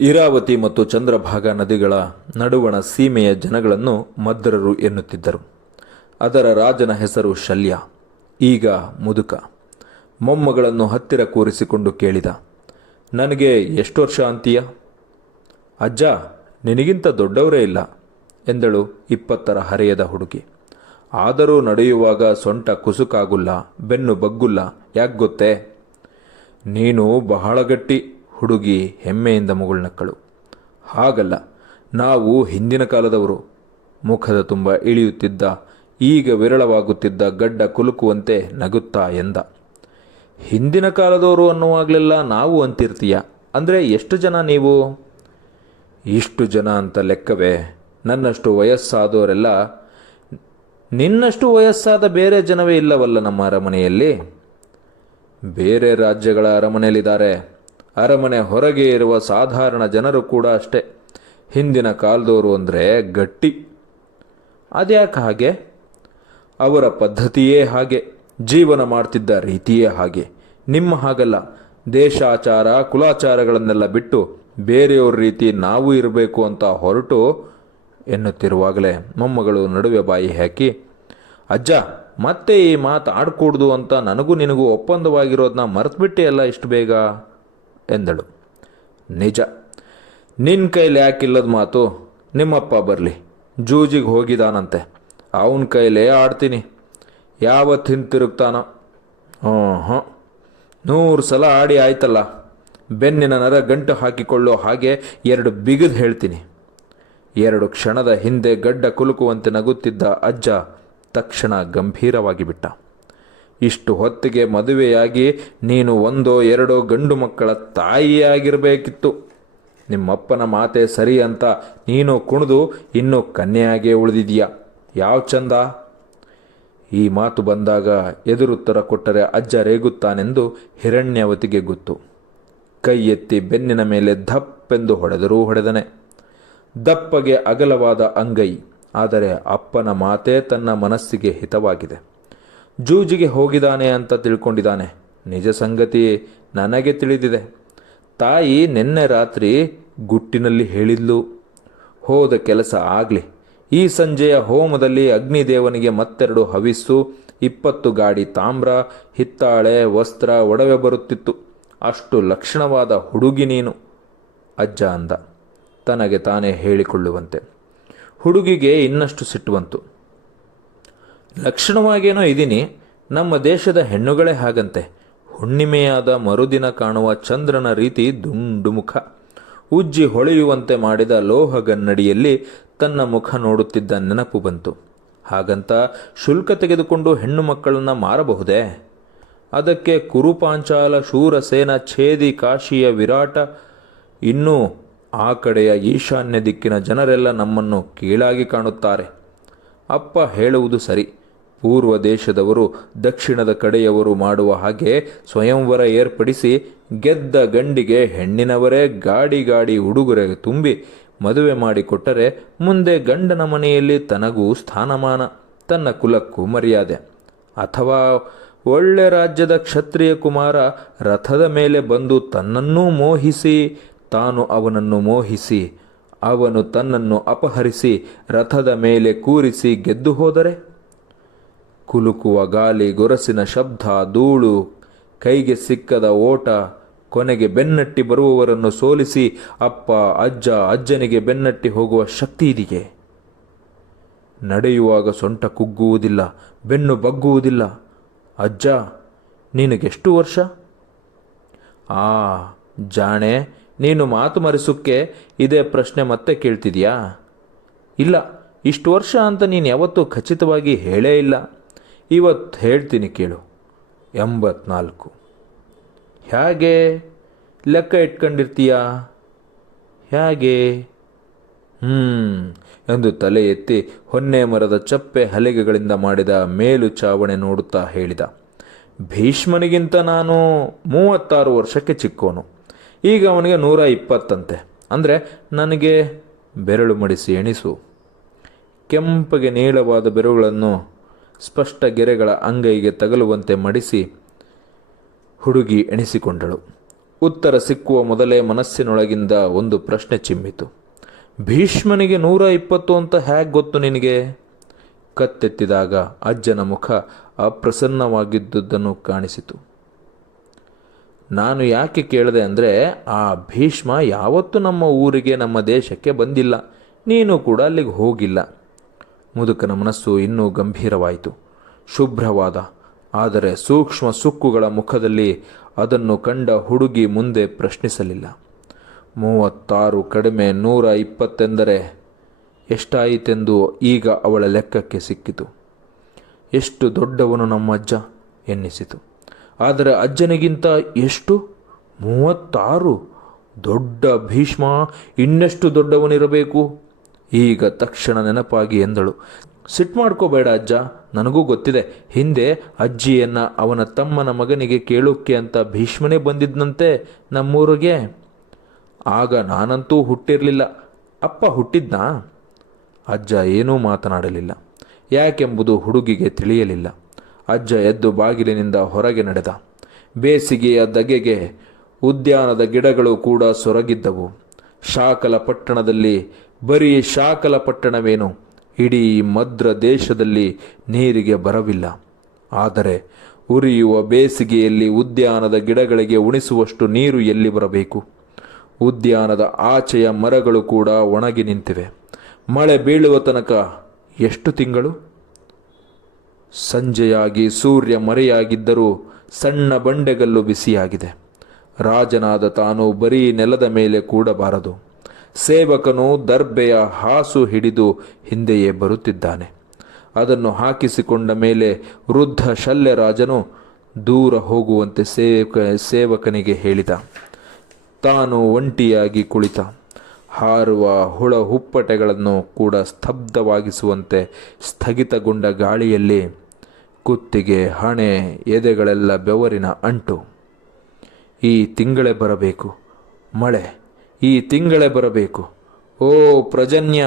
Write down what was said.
ಇರಾವತಿ ಮತ್ತು ಚಂದ್ರಭಾಗ ನದಿಗಳ ನಡುವಣ ಸೀಮೆಯ ಜನಗಳನ್ನು ಮದ್ರರು ಎನ್ನುತ್ತಿದ್ದರು. ಅದರ ರಾಜನ ಹೆಸರು ಶಲ್ಯ. ಈಗ ಮುದುಕ. ಮೊಮ್ಮಗಳನ್ನು ಹತ್ತಿರ ಕೂರಿಸಿಕೊಂಡು ಕೇಳಿದ, ನನಗೆ ಎಷ್ಟು ವರ್ಷ ಅಂತೀಯ? ಅಜ್ಜ, ನಿನಗಿಂತ ದೊಡ್ಡವರೇ ಇಲ್ಲ ಎಂದಳು 20ರ ಹರೆಯದ ಹುಡುಗಿ. ಆದರೂ ನಡೆಯುವಾಗ ಸೊಂಟ ಕುಸುಕಾಗುಲ್ಲ, ಬೆನ್ನು ಬಗ್ಗುಲ್ಲ. ಯಾಕೆ ಗೊತ್ತೇ? ನೀನು ಬಹಳ ಗಟ್ಟಿ. ಹುಡುಗಿ ಹೆಮ್ಮೆಯಿಂದ ಮುಗುಳ್ನಕ್ಕಳು. ಹಾಗಲ್ಲ, ನಾವು ಹಿಂದಿನ ಕಾಲದವರು. ಮುಖದ ತುಂಬ ಇಳಿಯುತ್ತಿದ್ದ, ಈಗ ವಿರಳವಾಗುತ್ತಿದ್ದ ಗಡ್ಡ ಕುಲುಕುವಂತೆ ನಗುತ್ತಾ ಎಂದ. ಹಿಂದಿನ ಕಾಲದವರು ಅನ್ನುವಾಗಲೆಲ್ಲ ನಾವು ಅಂತಿರ್ತೀಯ. ಅಂದರೆ ಎಷ್ಟು ಜನ ನೀವು? ಇಷ್ಟು ಜನ ಅಂತ ಲೆಕ್ಕವೇ? ನನ್ನಷ್ಟು ವಯಸ್ಸಾದವರೆಲ್ಲ. ನಿನ್ನಷ್ಟು ವಯಸ್ಸಾದ ಬೇರೆ ಜನವೇ ಇಲ್ಲವಲ್ಲ ನಮ್ಮ ಅರಮನೆಯಲ್ಲಿ. ಬೇರೆ ರಾಜ್ಯಗಳ ಅರಮನೆಯಲ್ಲಿದ್ದಾರೆ. ಅರಮನೆ ಹೊರಗೆ ಇರುವ ಸಾಧಾರಣ ಜನರು ಕೂಡ ಅಷ್ಟೇ. ಹಿಂದಿನ ಕಾಲದವರು ಅಂದರೆ ಗಟ್ಟಿ. ಅದ್ಯಾಕೆ ಹಾಗೆ? ಅವರ ಪದ್ಧತಿಯೇ ಹಾಗೆ, ಜೀವನ ಮಾಡ್ತಿದ್ದ ರೀತಿಯೇ ಹಾಗೆ. ನಿಮ್ಮ ಹಾಗಲ್ಲ. ದೇಶಾಚಾರ ಕುಲಾಚಾರಗಳನ್ನೆಲ್ಲ ಬಿಟ್ಟು ಬೇರೆಯವ್ರ ರೀತಿ ನಾವು ಇರಬೇಕು ಅಂತ ಹೊರಟು ಎನ್ನುತ್ತಿರುವಾಗಲೇ ಮೊಮ್ಮಗಳು ನಡುವೆ ಬಾಯಿ ಹಾಕಿ, ಅಜ್ಜ, ಮತ್ತೆ ಈ ಮಾತು ಆಡ್ಕೂಡ್ದು ಅಂತ ನನಗೂ ನಿನಗೂ ಒಪ್ಪಂದವಾಗಿರೋದನ್ನ ಮರೆತುಬಿಟ್ಟೆ ಅಲ್ಲ ಇಷ್ಟು ಬೇಗ ಎಂದಳು. ನಿಜ, ನಿನ್ನ ಕೈಲಿ ಯಾಕಿಲ್ಲದ ಮಾತು? ನಿಮ್ಮಪ್ಪ ಬರಲಿ, ಜೂಜಿಗೆ ಹೋಗಿದಾನಂತೆ. ಅವನ ಕೈಲೇ ಆಡ್ತೀನಿ. ಯಾವತ್ತು ಹಿಂತಿರುಗ್ತಾನೋ? 100 ಸಲ ಆಡಿ ಆಯ್ತಲ್ಲ. ಬೆನ್ನಿನ ನರ ಗಂಟು ಹಾಕಿಕೊಳ್ಳೋ ಹಾಗೆ 2 ಬಿಗಿದು ಹೇಳ್ತೀನಿ. 2 ಕ್ಷಣದ ಹಿಂದೆ ಗಡ್ಡ ಕುಲುಕುವಂತೆ ನಗುತ್ತಿದ್ದ ಅಜ್ಜ ತಕ್ಷಣ ಗಂಭೀರವಾಗಿ ಬಿಟ್ಟ. ಇಷ್ಟು ಹೊತ್ತಿಗೆ ಮದುವೆಯಾಗಿ ನೀನು 1-2 ಗಂಡು ಮಕ್ಕಳ ತಾಯಿಯಾಗಿರಬೇಕಿತ್ತು. ನಿಮ್ಮಪ್ಪನ ಮಾತೆ ಸರಿ ಅಂತ ನೀನು ಕುಣಿದು ಇನ್ನೂ ಕನ್ಯೆಯಾಗೇ ಉಳಿದಿದೀಯ. ಯಾವ ಚಂದ? ಈ ಮಾತು ಬಂದಾಗ ಎದುರುತ್ತರ ಕೊಟ್ಟರೆ ಅಜ್ಜ ರೇಗುತ್ತಾನೆಂದು ಹಿರಣ್ಯವತಿಗೆ ಗೊತ್ತು. ಕೈ ಎತ್ತಿ ಬೆನ್ನಿನ ಮೇಲೆ ಧಪ್ಪೆಂದು ಹೊಡೆದರೂ ಹೊಡೆದನೆ. ದಪ್ಪಗೆ ಅಗಲವಾದ ಅಂಗೈ. ಆದರೆ ಅಪ್ಪನ ಮಾತೇ ತನ್ನ ಮನಸ್ಸಿಗೆ ಹಿತವಾಗಿದೆ. ಜೂಜಿಗೆ ಹೋಗಿದ್ದಾನೆ ಅಂತ ತಿಳ್ಕೊಂಡಿದ್ದಾನೆ. ನಿಜ ಸಂಗತಿ ನನಗೆ ತಿಳಿದಿದೆ. ತಾಯಿ ನಿನ್ನೆ ರಾತ್ರಿ ಗುಟ್ಟಿನಲ್ಲಿ ಹೇಳಿದ್ಲು. ಹೋದ ಕೆಲಸ ಆಗಲಿ. ಈ ಸಂಜೆಯ ಹೋಮದಲ್ಲಿ ಅಗ್ನಿದೇವನಿಗೆ ಮತ್ತೆರಡು ಹವಿಸ್ಸು, 20 ಗಾಡಿ ತಾಮ್ರ, ಹಿತ್ತಾಳೆ, ವಸ್ತ್ರ, ಒಡವೆ ಬರುತ್ತಿತ್ತು. ಅಷ್ಟು ಲಕ್ಷಣವಾದ ಹುಡುಗಿ ನೀನು, ಅಜ್ಜ ಅಂದ, ತನಗೆ ತಾನೇ ಹೇಳಿಕೊಳ್ಳುವಂತೆ. ಹುಡುಗಿಗೆ ಇನ್ನಷ್ಟು ಸಿಟ್ಟುವಂತು. ಲಕ್ಷಣವಾಗೇನೋ ಇದ್ದೀನಿ. ನಮ್ಮ ದೇಶದ ಹೆಣ್ಣುಗಳೇ ಹಾಗಂತೆ. ಹುಣ್ಣಿಮೆಯಾದ ಮರುದಿನ ಕಾಣುವ ಚಂದ್ರನ ರೀತಿ ದುಂಡು ಮುಖ, ಉಜ್ಜಿ ಹೊಳೆಯುವಂತೆ ಮಾಡಿದ ಲೋಹಗನ್ನಡಿಯಲ್ಲಿ ತನ್ನ ಮುಖ ನೋಡುತ್ತಿದ್ದ ನೆನಪು ಬಂತು. ಹಾಗಂತ ಶುಲ್ಕ ತೆಗೆದುಕೊಂಡು ಹೆಣ್ಣು ಮಕ್ಕಳನ್ನು ಮಾರಬಹುದೇ? ಅದಕ್ಕೆ ಕುರುಪಾಂಚಾಲ, ಶೂರಸೇನ, ಛೇದಿ, ಕಾಶಿಯ ವಿರಾಟ, ಇನ್ನೂ ಆ ಕಡೆಯ ಈಶಾನ್ಯ ದಿಕ್ಕಿನ ಜನರೆಲ್ಲ ನಮ್ಮನ್ನು ಕೀಳಾಗಿ ಕಾಣುತ್ತಾರೆ. ಅಪ್ಪ ಹೇಳುವುದು ಸರಿ. ಪೂರ್ವ ದೇಶದವರು ದಕ್ಷಿಣದ ಕಡೆಯವರು ಮಾಡುವ ಹಾಗೆ ಸ್ವಯಂವರ ಏರ್ಪಡಿಸಿ ಗೆದ್ದ ಗಂಡಿಗೆ ಹೆಣ್ಣಿನವರೇ ಗಾಡಿ ಗಾಡಿ ಉಡುಗೊರೆ ತುಂಬಿ ಮದುವೆ ಮಾಡಿಕೊಟ್ಟರೆ ಮುಂದೆ ಗಂಡನ ಮನೆಯಲ್ಲಿ ತನಗೂ ಸ್ಥಾನಮಾನ, ತನ್ನ ಕುಲಕ್ಕೂ ಮರ್ಯಾದೆ. ಅಥವಾ ಒಳ್ಳೆ ರಾಜ್ಯದ ಕ್ಷತ್ರಿಯ ಕುಮಾರ ರಥದ ಮೇಲೆ ಬಂದು ತನ್ನನ್ನೂ ಮೋಹಿಸಿ, ತಾನು ಅವನನ್ನು ಮೋಹಿಸಿ, ಅವನು ತನ್ನನ್ನು ಅಪಹರಿಸಿ ರಥದ ಮೇಲೆ ಕೂರಿಸಿ ಗೆದ್ದು ಹೋದರೆ? ಕುಲುಕುವ ಗಾಲಿ, ಗೊರಸಿನ ಶಬ್ದ, ಧೂಳು, ಕೈಗೆ ಸಿಕ್ಕದ ಓಟ, ಕೊನೆಗೆ ಬೆನ್ನಟ್ಟಿ ಬರುವವರನ್ನು ಸೋಲಿಸಿ ಅಪ್ಪ, ಅಜ್ಜ, ಅಜ್ಜನಿಗೆ ಬೆನ್ನಟ್ಟಿ ಹೋಗುವ ಶಕ್ತಿ ಇದೆಯೇ? ನಡೆಯುವಾಗ ಸೊಂಟ ಕುಗ್ಗುವುದಿಲ್ಲ, ಬೆನ್ನು ಬಗ್ಗುವುದಿಲ್ಲ. ಅಜ್ಜ, ನಿನಗೆಷ್ಟು ವರ್ಷ? ಜಾಣೆ, ನೀನು ಮಾತು ಮರೆಸೋಕ್ಕೆ ಇದೇ ಪ್ರಶ್ನೆ ಮತ್ತೆ ಕೇಳ್ತಿದ್ಯಾ? ಇಲ್ಲ, ಇಷ್ಟು ವರ್ಷ ಅಂತ ನೀನು ಯಾವತ್ತೂ ಖಚಿತವಾಗಿ ಹೇಳೇ ಇಲ್ಲ. ಇವತ್ತು ಹೇಳ್ತೀನಿ ಕೇಳು. 84. ಹೇಗೆ ಲೆಕ್ಕ ಇಟ್ಕೊಂಡಿರ್ತೀಯಾ? ಹೇಗೆ? ಎಂದು ತಲೆ ಎತ್ತಿ ಹೊನ್ನೆ ಮರದ ಚಪ್ಪೆ ಹಲಿಗೆಗಳಿಂದ ಮಾಡಿದ ಮೇಲು ಚಾವಣೆ ನೋಡುತ್ತಾ ಹೇಳಿದ. ಭೀಷ್ಮನಿಗಿಂತ ನಾನು 36 ವರ್ಷಕ್ಕೆ ಚಿಕ್ಕೋನು. ಈಗ ಅವನಿಗೆ 120 ಅಂದರೆ ನನಗೆ ಬೆರಳು ಮಡಿಸಿ ಎಣಿಸು. ಕೆಂಪಗೆ ನೀಳವಾದ ಬೆರಳುಗಳನ್ನು ಸ್ಪಷ್ಟ ಗೆರೆಗಳ ಅಂಗೈಗೆ ತಗಲುವಂತೆ ಮಡಿಸಿ ಹುಡುಗಿ ಎಣಿಸಿಕೊಂಡಳು. ಉತ್ತರ ಸಿಕ್ಕುವ ಮೊದಲೇ ಮನಸ್ಸಿನೊಳಗಿಂದ ಒಂದು ಪ್ರಶ್ನೆ ಚಿಮ್ಮಿತು. ಭೀಷ್ಮನಿಗೆ 120 ಅಂತ ಹೇಗೆ ಗೊತ್ತು ನಿನಗೆ? ಕತ್ತೆತ್ತಿದಾಗ ಅಜ್ಜನ ಮುಖ ಅಪ್ರಸನ್ನವಾಗಿದ್ದುದನ್ನು ಕಾಣಿಸಿತು. ನಾನು ಯಾಕೆ ಕೇಳಿದೆ ಅಂದರೆ, ಆ ಭೀಷ್ಮ ಯಾವತ್ತೂ ನಮ್ಮ ಊರಿಗೆ, ನಮ್ಮ ದೇಶಕ್ಕೆ ಬಂದಿಲ್ಲ. ನೀನು ಕೂಡ ಅಲ್ಲಿಗೆ ಹೋಗಿಲ್ಲ. ಮುದುಕನ ಮನಸ್ಸು ಇನ್ನೂ ಗಂಭೀರವಾಯಿತು. ಶುಭ್ರವಾದ ಆದರೆ ಸೂಕ್ಷ್ಮ ಸುಕ್ಕುಗಳ ಮುಖದಲ್ಲಿ ಅದನ್ನು ಕಂಡ ಹುಡುಗಿ ಮುಂದೆ ಪ್ರಶ್ನಿಸಲಿಲ್ಲ. 36 ಕಡಿಮೆ 120 ಎಂದರೆ ಎಷ್ಟಾಯಿತೆಂದು ಈಗ ಅವಳ ಲೆಕ್ಕಕ್ಕೆ ಸಿಕ್ಕಿತು. ಎಷ್ಟು ದೊಡ್ಡವನು ನಮ್ಮಜ್ಜ ಎನ್ನಿಸಿತು. ಆದರೆ ಅಜ್ಜನಿಗಿಂತ ಎಷ್ಟು? 36? ದೊಡ್ಡ ಭೀಷ್ಮ ಇನ್ನೆಷ್ಟು ದೊಡ್ಡವನಿರಬೇಕು? ಈಗ ತಕ್ಷಣ ನೆನಪಾಗಿ ಎಂದಳು, ಸಿಟ್ಟು ಮಾಡ್ಕೋಬೇಡ ಅಜ್ಜ, ನನಗೂ ಗೊತ್ತಿದೆ. ಹಿಂದೆ ಅಜ್ಜಿಯನ್ನ ಅವನ ತಮ್ಮನ ಮಗನಿಗೆ ಕೇಳೋಕ್ಕೆ ಅಂತ ಭೀಷ್ಮನೇ ಬಂದಿದ್ದಂತೆ ನಮ್ಮೂರಿಗೆ. ಆಗ ನಾನಂತೂ ಹುಟ್ಟಿರಲಿಲ್ಲ. ಅಪ್ಪ ಹುಟ್ಟಿದ್ನಾ? ಅಜ್ಜ ಏನೂ ಮಾತನಾಡಲಿಲ್ಲ. ಯಾಕೆಂಬುದು ಹುಡುಗಿಗೆ ತಿಳಿಯಲಿಲ್ಲ. ಅಜ್ಜ ಎದ್ದು ಬಾಗಿಲಿನಿಂದ ಹೊರಗೆ ನಡೆದ. ಬೇಸಿಗೆಯ ದಗೆಗೆ ಉದ್ಯಾನದ ಗಿಡಗಳು ಕೂಡ ಸೊರಗಿದ್ದವು. ಶಾಕಲ ಪಟ್ಟಣದಲ್ಲಿ, ಬರೀ ಶಾಕಲ ಪಟ್ಟಣವೇನು, ಇಡೀ ಮದ್ರ ದೇಶದಲ್ಲಿ ನೀರಿಗೆ ಬರವಿಲ್ಲ. ಆದರೆ ಉರಿಯುವ ಬೇಸಿಗೆಯಲ್ಲಿ ಉದ್ಯಾನದ ಗಿಡಗಳಿಗೆ ಉಣಿಸುವಷ್ಟು ನೀರು ಎಲ್ಲಿ ಬರಬೇಕು? ಉದ್ಯಾನದ ಆಚೆಯ ಮರಗಳು ಕೂಡ ಒಣಗಿ ನಿಂತಿವೆ. ಮಳೆ ಬೀಳುವ ತನಕ ಎಷ್ಟು ತಿಂಗಳು? ಸಂಜೆಯಾಗಿ ಸೂರ್ಯ ಮರೆಯಾಗಿದ್ದರೂ ಸಣ್ಣ ಬಂಡೆಗಲ್ಲು ಬಿಸಿಯಾಗಿದೆ. ರಾಜನಾದ ತಾನು ಬರೀ ನೆಲದ ಮೇಲೆ ಕೂಡಬಾರದು. ಸೇವಕನು ದರ್ಬೆಯ ಹಾಸು ಹಿಡಿದು ಹಿಂದೆಯೇ ಬರುತ್ತಿದ್ದಾನೆ. ಅದನ್ನು ಹಾಕಿಸಿಕೊಂಡ ಮೇಲೆ ವೃದ್ಧ ಶಲ್ಯರಾಜನು ದೂರ ಹೋಗುವಂತೆ ಸೇವಕನಿಗೆ ಹೇಳಿದ. ತಾನು ಒಂಟಿಯಾಗಿ ಕುಳಿತ. ಹಾರುವ ಹುಳ ಹುಪ್ಪಟೆಗಳನ್ನು ಕೂಡ ಸ್ತಬ್ಧವಾಗಿಸುವಂತೆ ಸ್ಥಗಿತಗೊಂಡ ಗಾಳಿಯಲ್ಲಿ ಕುತ್ತಿಗೆ, ಹಣೆ, ಎದೆಗಳೆಲ್ಲ ಬೆವರಿನ ಅಂಟು. ಈ ತಿಂಗಳೇ ಬರಬೇಕು ಮಳೆ, ಈ ತಿಂಗಳೇ ಬರಬೇಕು. ಓ ಪ್ರಜನ್ಯ!